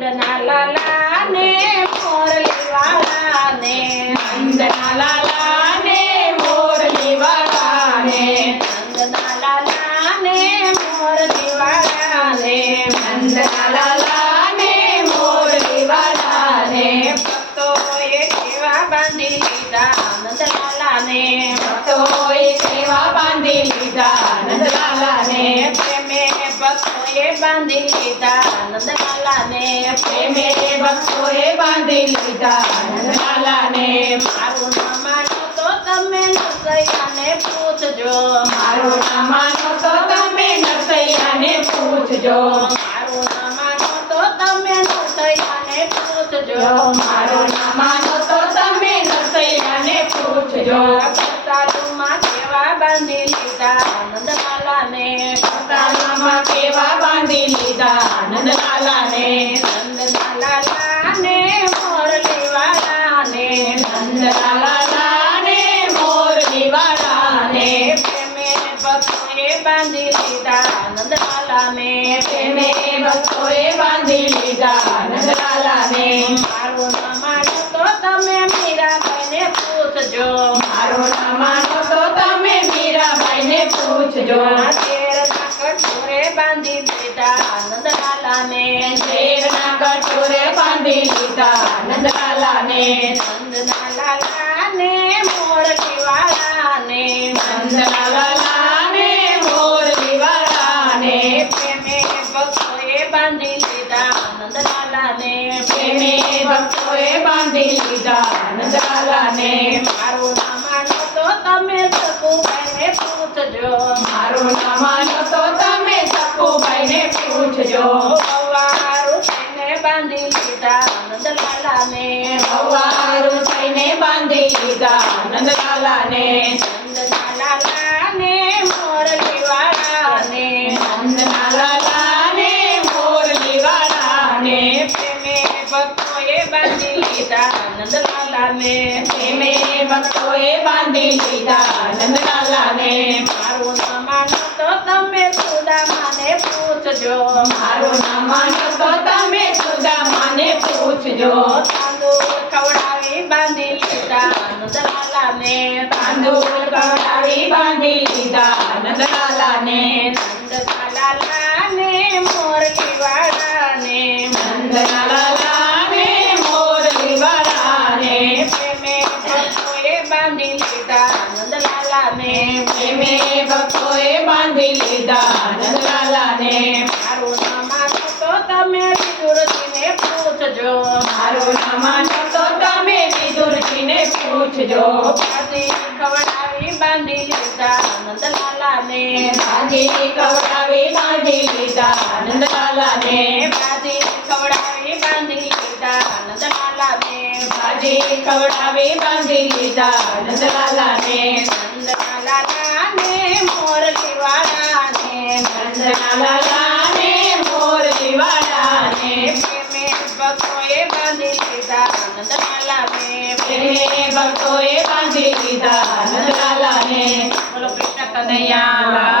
નંદના લાલા ને મોરલી વાળા ને નંદના લાલા ને મોરલી વાળા ને નંદના લાલા ને મોરલી વાળા ને નંદના લાલા ને મોરલી વાળા ને ભક્તોએ કેવા બાંધી લીધા નંદલાલા ને ભક્તોએ સેવા બાંધી લીધા બાંધી લીધા નંદલાલા ને પ્રેમે ભક્તોએ બાંધી લીધા નંદલાલા ને મારું ન માનો તો તમે નરસૈયાને પૂછજો મારું ના માનો તો તમે નરસૈયાને પૂછજો મારું ન માનો તો તમે નરસૈયાને પૂછજો મારું ના માનો તો તમે નરસૈયાને પૂછજો તાલુમાં કેવા બાંધી લીધા નંદલાલાને બાંધી લીધા નંદલાલાને પ્રેમે ભક્તોએ બાંધી લીધા નંદલાલાને મારું ન તો તમે મીરાબાઈને પૂછજો મારો ના તો તમે મીરાબાઈને પૂછજો શેરના કઠોરે બાંધી દીધા નંદલાલાને શેરના કઠોરે બાંધી લીધા નંદલાલાને નંદલાલાને લીધા નંદલાલાને પ્રેમે ભક્તોએ બાંધી લીધા. નંદલાલાને મારું ના માનો તો તમે સકુભાઈને પૂછજો. મારું ના માનો તો તમે સકુભાઈને પૂછજો. બાંધી લીધા. નંદલાલાને નંદલાલાને પ્રેમે ભક્તોએ બાંધી લીધા નંદલાલાને. મારું ન માનો તો તમે સુદામાને પૂછજો. મારું ના તો તમે સુદામાને પૂછજો. તાંદૂળ ખવડાવી બાંધી લીધા નંદલાલાને. તાંદૂળ કવડાવી બાંધી લીધા નંદલાલાને. નંદલાલાને પૂછજો, મારું ના માનો તો તમે વિદુરજીને પૂછજો. ભાજી ખવડાવી બાંધી લીધા નંદલાલાને. ભાજી કવડાવી બાંધી લીધા નંદલાલાને. ભાજી ખવડાવી બાંધી લીધા નંદલાલાને. ભાજી કવડાવી બાંધી લીધા નંદલાલાને. ભક્તોએ બાંધી લીધા નંદલાલાને બોલો કૃષ્ણ કનૈયા